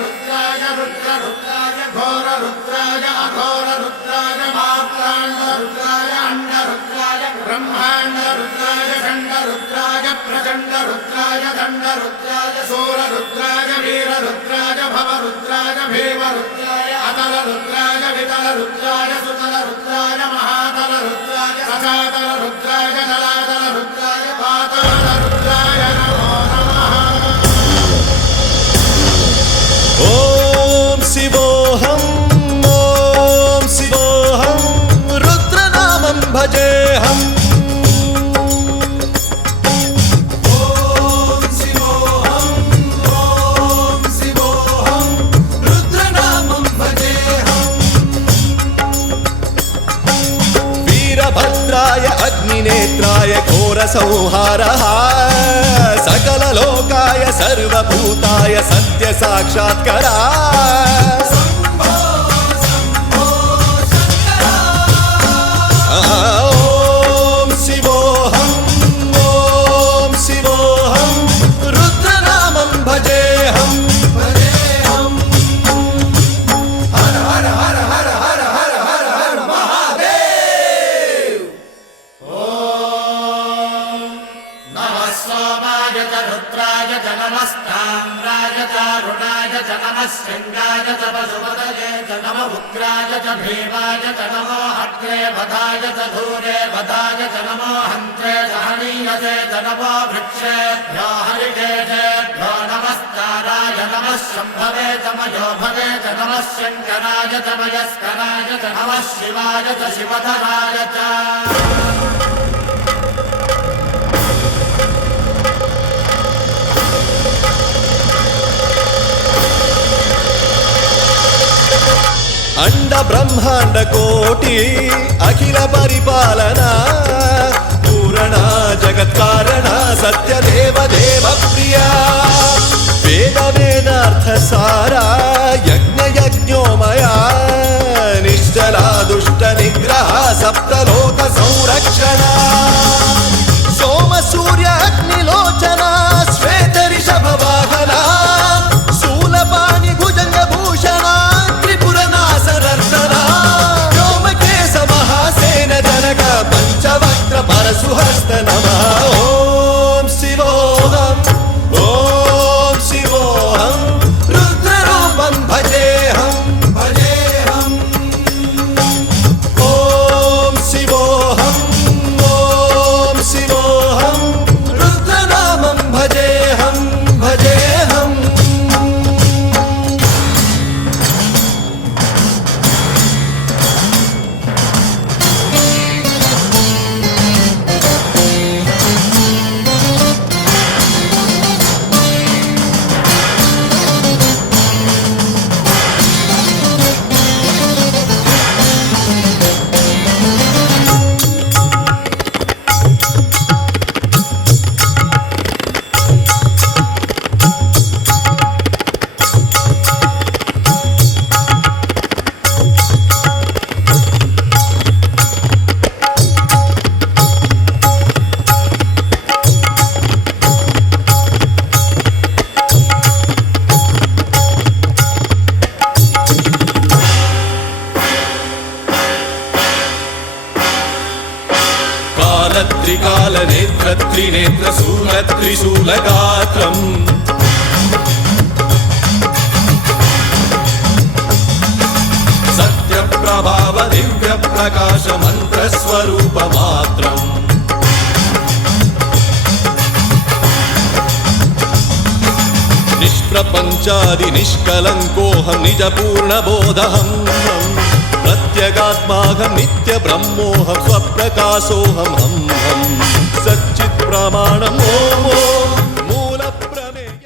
रुद्राय रुद्ररुद्राय घोररुद्राय अघोररुद्राय मात्राण्डरुद्राय अण्डरुद्राय ब्रह्माण्डरुद्राय खण्डरुद्राय प्रचण्डरुद्राय दण्डरुद्राय सूररुद्राय वीररुद्राय भवरुद्राय भीमरुद्राय अतलरुद्राय वितलरुद्राय सुतलरुद्राय महातलरुद्राय रसातलरुद्राय जलातलरुद्राय पातालरुद्राय नमो नमः। ओम शिवोऽहं रुद्रनामं भजेऽहम्। वीरभद्राय अग्निनेत्राय घोरसंहारः सकललोकाय सर्वभूताय सत्यसाक्षात्करा। ओम शिवोऽहं रुद्रनामं भजेऽहम्। हर हर हर हर हर हर हर हर महादेव। नमः सोमाय च रुद्राय च नमस्ताम्राय च रुणाय च नमः शृङ्गाय च पशुपतये च नमः उग्राय च भीमाय च नमो अग्रे वधाय च धूरे वधाय च नमो हन्त्रे च हनीयसे च नमो वृक्षेभ्यो हरिकेशेभ्यो नमस्काराय नमः शम्भवे च मयोभवे च नमः शङ्कराय च मयस्कराय च नमः शिवाय च शिवधराय च। अंड ब्रह्मांड कोटि अखिल परिपालना पूरणा जगत्कारणा सत्यदेव देव प्रिया वेद वेदार्थ सारा यज्ञ यज्ञोमया निश्चला दुष्ट निग्रह सप्तलोक संरक्षणा सोम सूर्य अग्निलोचना श्वेत ऋषभ वाहना शूलपाणि भुजंग भूषणा व्योमकेश महासेन जनक पंचवक्त्र परशुहस्त नमः। ओम शिवोऽहं रुद्ररूपं भजेऽहम्। ओम शिवोऽहं रुद्रनामं भजेऽहम्। त्रिकाल नेत्र त्रिनेत्र शूल त्रिशूलगात्रम् सत्य प्रभाव दिव्य प्रकाश मंत्र स्वरूप मात्रम् निष्प्रपंचादि निष्कलंकोऽहं निज पूर्ण बोधहम् प्रत्यगात्माहं नित्य ब्रह्मोऽहं स्वप्रकाशोऽहं हम सच्चित् प्रमाणम् ओम